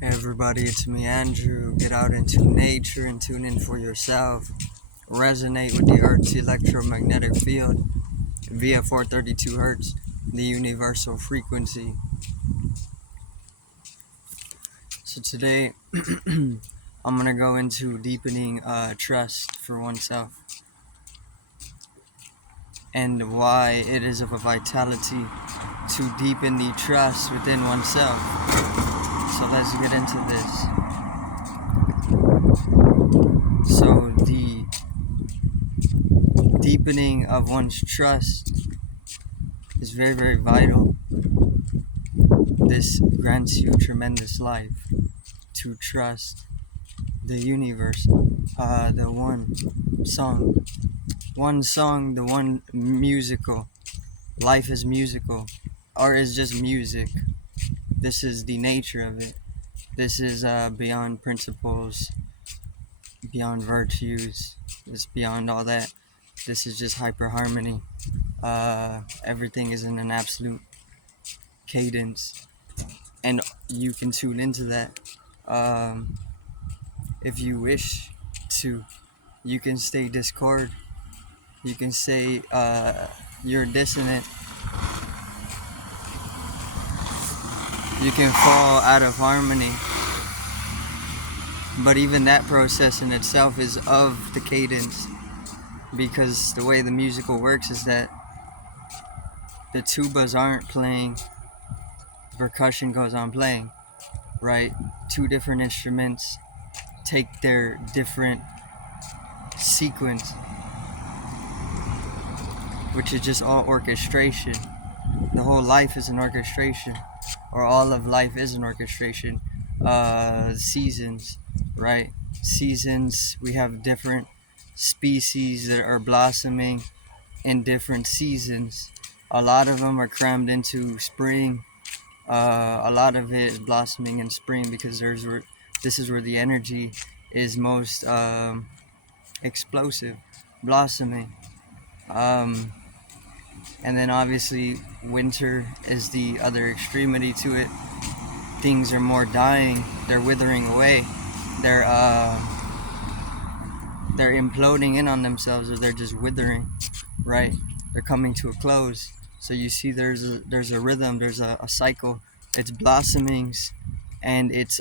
Hey everybody, it's me Andrew. Get out into nature and tune in for yourself. Resonate with the Earth's electromagnetic field via 432 Hertz, the universal frequency. So today, I'm gonna go into deepening trust for oneself and why it is of a vitality to deepen the trust within oneself. So let's get into this. So the deepening of one's trust is very, very vital. This grants you tremendous life to trust the universe, the song, the one musical. Life is musical. Art is just music. This is the nature of it. This is beyond principles, beyond virtues. It's beyond all that. This is just hyper harmony. Everything is in an absolute cadence, and you can tune into that if you wish to. You can stay discord. You can say you're dissonant. You can fall out of harmony. But even that process in itself is of the cadence, because the way the musical works is that the tubas aren't playing, the percussion goes on playing, right? Two different instruments take their different sequence, which is just all orchestration. The whole life is an orchestration, or all of life is an orchestration. Seasons, right? Seasons, we have different species that are blossoming in different seasons. A lot of them are crammed into spring. A lot of it is blossoming in spring because this is where the energy is most explosive, blossoming. And then obviously winter is the other extremity to it. Things are more dying, they're withering away, they're imploding in on themselves, or they're just withering, right? They're coming to a close. So you see there's a rhythm, there's a cycle. It's blossomings and it's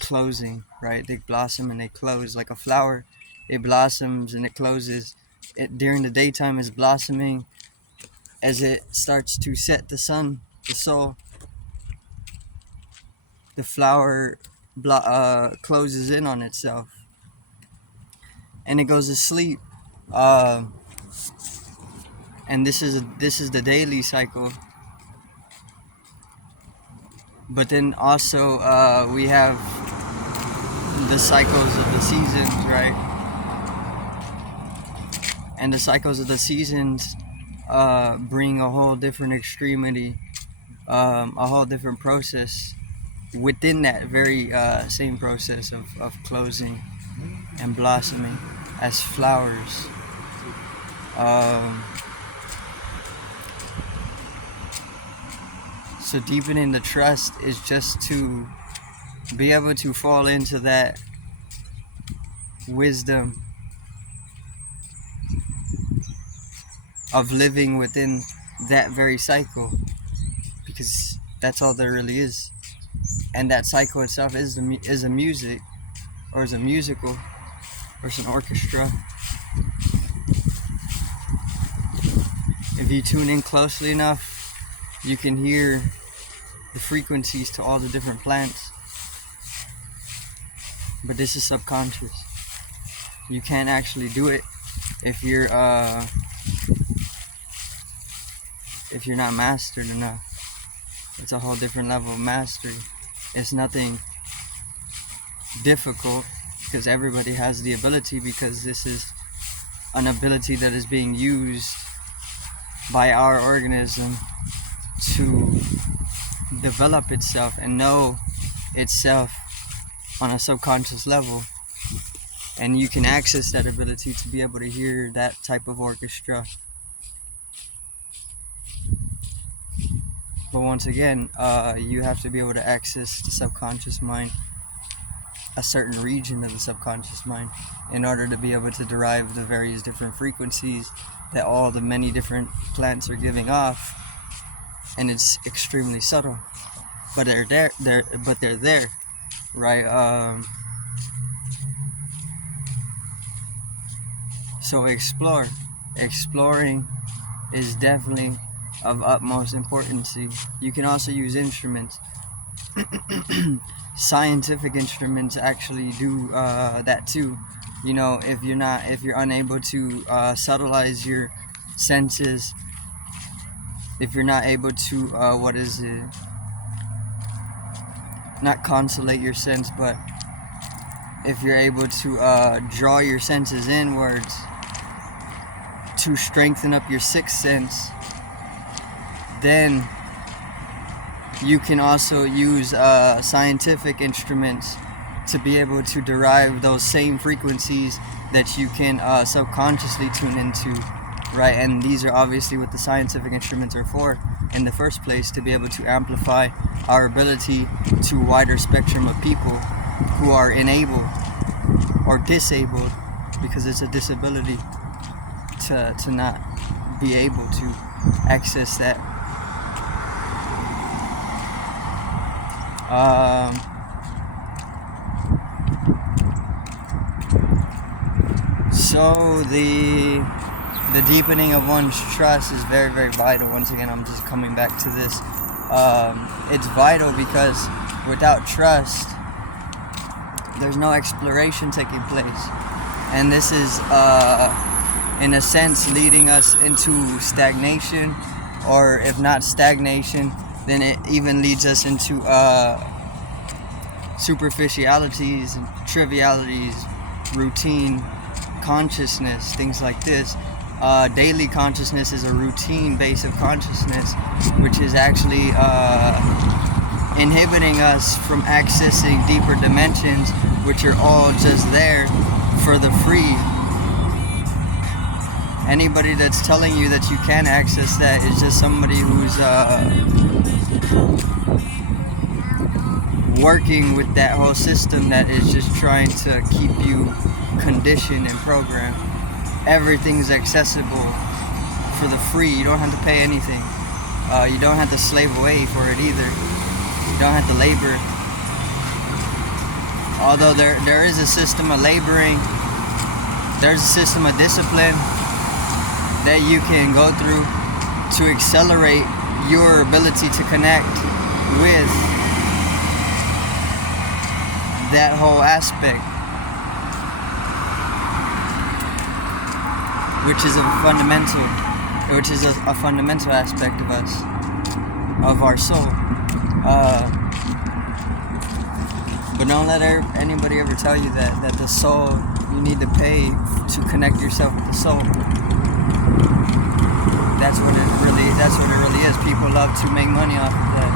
closing, right? They blossom and they close like a flower. It blossoms and it closes. It during the daytime is blossoming. As it starts to set the sun, the soul, the flower closes in on itself and it goes to sleep. And this is the daily cycle. But then also we have the cycles of the seasons, right? And the cycles of the seasons bring a whole different extremity, a whole different process within that very same process of closing and blossoming as flowers. So deepening the trust is just to be able to fall into that wisdom of living within that very cycle, because that's all there really is. And that cycle itself is a music, or is a musical, or it's an orchestra. If you tune in closely enough, you can hear the frequencies to all the different plants. But this is subconscious. You can't actually do it if you're not mastered enough. It's a whole different level of mastery. It's nothing difficult, because everybody has the ability, because this is an ability that is being used by our organism to develop itself and know itself on a subconscious level. And you can access that ability to be able to hear that type of orchestra. But once again, you have to be able to access the subconscious mind, a certain region of the subconscious mind, in order to be able to derive the various different frequencies that all the many different plants are giving off. And it's extremely subtle, but they're there, right? So exploring is definitely of utmost importance. You can also use instruments. Scientific instruments actually do that too. You know, if you're unable to subtleize your senses, if you're not able to not consolate your sense, but if you're able to draw your senses inwards to strengthen up your sixth sense, then you can also use scientific instruments to be able to derive those same frequencies that you can subconsciously tune into, right? And these are obviously what the scientific instruments are for in the first place, to be able to amplify our ability to a wider spectrum of people who are enabled or disabled, because it's a disability to not be able to access that. So the deepening of one's trust is very, very vital. Once again, I'm just coming back to this. It's vital because without trust, there's no exploration taking place. And this is, in a sense, leading us into stagnation, or if not stagnation, then it even leads us into superficialities and trivialities, routine consciousness, things like this. Daily consciousness is a routine base of consciousness, which is actually inhibiting us from accessing deeper dimensions, which are all just there for the free. Anybody that's telling you that you can access that is just somebody who's working with that whole system that is just trying to keep you conditioned and programmed. Everything's accessible for the free. You don't have to pay anything. You don't have to slave away for it either. You don't have to labor. Although there is a system of laboring, there's a system of discipline that you can go through to accelerate your ability to connect with that whole aspect, which is a fundamental aspect of us, of our soul. But don't let anybody ever tell you that the soul, you need to pay to connect yourself with the soul. That's what it really is. People love to make money off of that.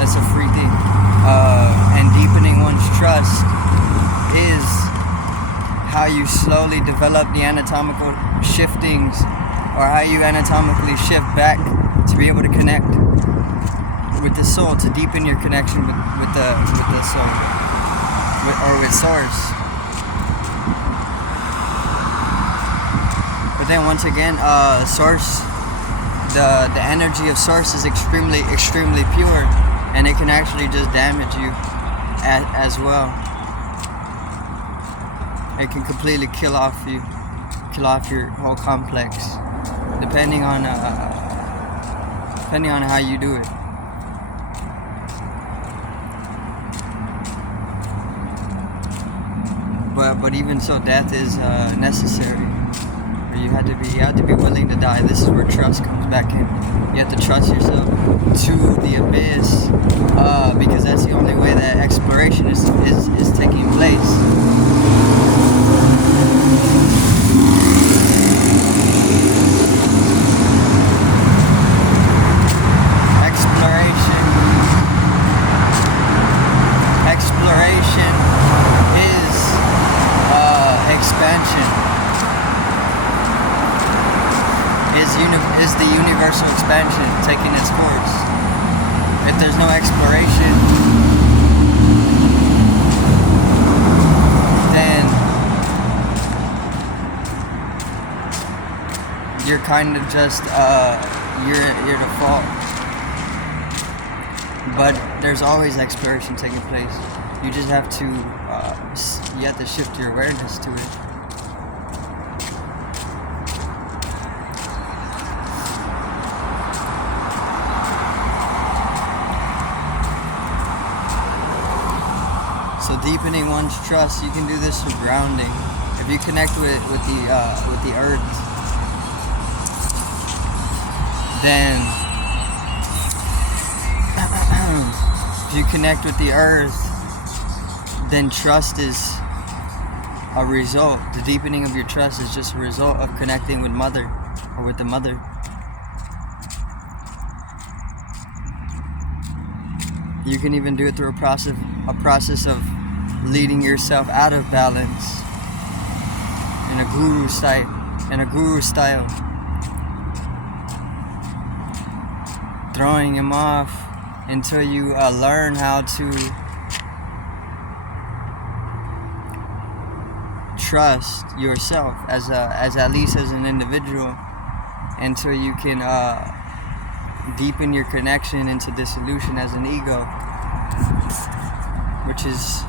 That's a free thing. And deepening one's trust is how you slowly develop the anatomical shiftings, or how you anatomically shift back to be able to connect with the soul, to deepen your connection with the soul, or with source. But then once again, source, the energy of source is extremely pure, and it can actually just damage you as well. It can completely kill off your whole complex, depending on how you do it. But even so, death is necessary. You have to be willing to die. This is where trust comes back in. You have to trust yourself to the abyss, because that's the only way that exploration is taking place. Exploration is expansion. is the universal expansion taking its course. If there's no exploration, then you're kind of just you're the fault. But there's always exploration taking place. You just have to shift your awareness to it. So deepening one's trust, you can do this through grounding. If you connect with the earth, then if you connect with the earth, then trust is a result. The deepening of your trust is just a result of connecting with mother, or with the mother. You can even do it through a process of leading yourself out of balance in a guru style, throwing him off until you learn how to trust yourself as at least as an individual, until you can deepen your connection into dissolution as an ego, which is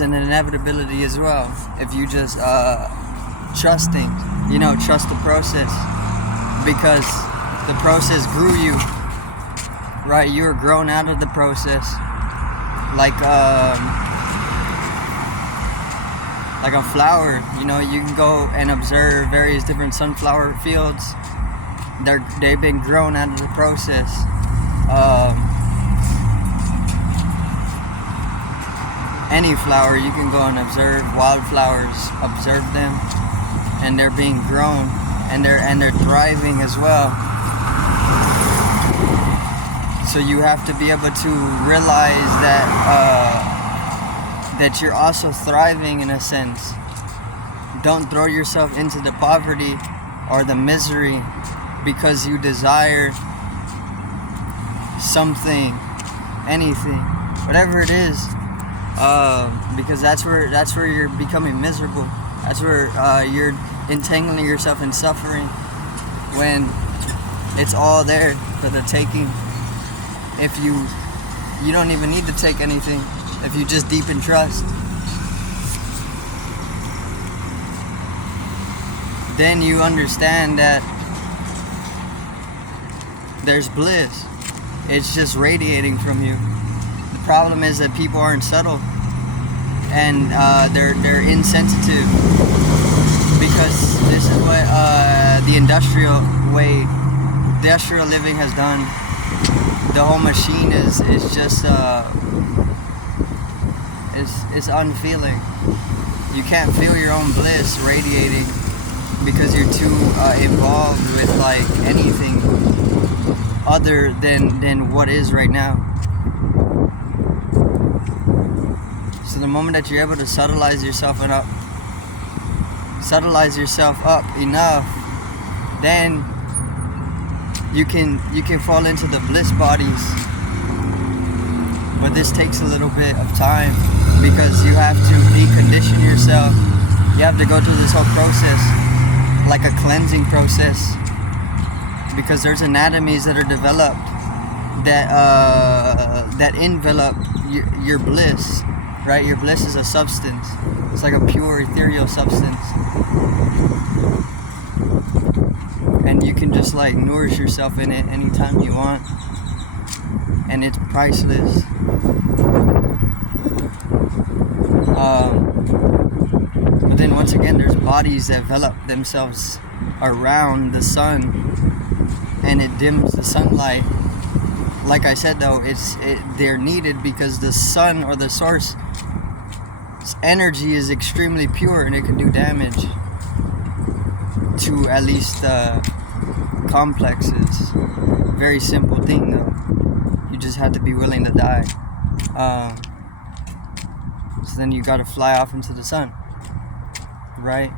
an inevitability as well. If you just trust things, trust the process, because the process grew you, right? You were grown out of the process, like a flower. You can go and observe various different sunflower fields. They've been grown out of the process. Any flower, you can go and observe wildflowers, observe them, and they're being grown, and they're thriving as well. So you have to be able to realize that you're also thriving in a sense. Don't throw yourself into the poverty or the misery because you desire something, anything, whatever it is, because that's where you're becoming miserable. That's where you're entangling yourself in suffering, when it's all there for the taking. If you don't even need to take anything, if you just deepen trust, then you understand that there's bliss. It's just radiating from you. The problem is that people aren't subtle, and they're insensitive, because this is what the industrial living has done. The whole machine is just it's unfeeling. You can't feel your own bliss radiating because you're too involved with like anything other than what is right now. So the moment that you're able to subtleize yourself up enough, then you can fall into the bliss bodies. But this takes a little bit of time, because you have to decondition yourself. You have to go through this whole process, like a cleansing process, because there's anatomies that are developed that envelop your bliss, right? Your bliss is a substance. It's like a pure ethereal substance, and you can just like nourish yourself in it anytime you want, and it's priceless. But then once again, there's bodies that develop themselves around the sun, and it dims the sunlight. Like I said though, they're needed because the sun, or the source energy, is extremely pure, and it can do damage to at least complexes. Very simple thing though. You just have to be willing to die. So then you gotta fly off into the sun, right?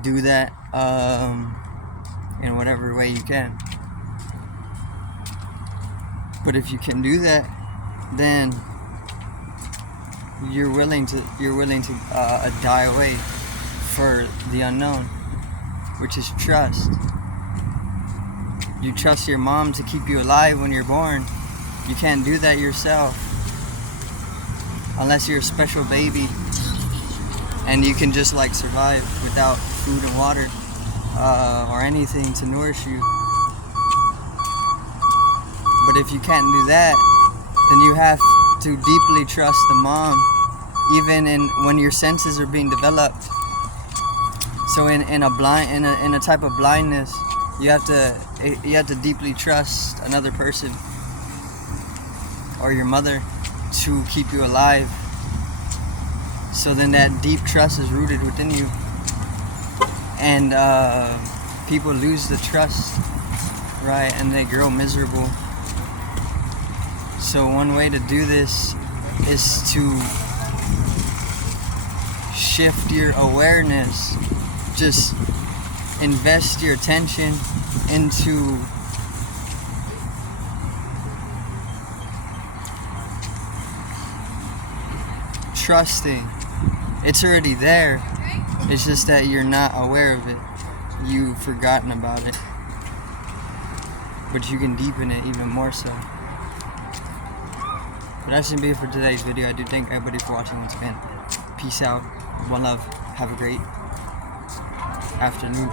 do that in whatever way you can. But if you can do that, then you're willing to die away for the unknown, which is trust. You trust your mom to keep you alive when you're born. You can't do that yourself unless you're a special baby and you can just like survive without food and water or anything to nourish you. But if you can't do that, then you have to deeply trust the mom, even when your senses are being developed. So in a type of blindness, you have to deeply trust another person or your mother to keep you alive. So then that deep trust is rooted within you, and people lose the trust, right? And they grow miserable. So one way to do this is to shift your awareness. Just invest your attention into trusting. It's already there. It's just that you're not aware of it. You've forgotten about it. But you can deepen it even more so. But that's going to be it for today's video. I do thank everybody for watching once again. Peace out. One love. Have a great afternoon.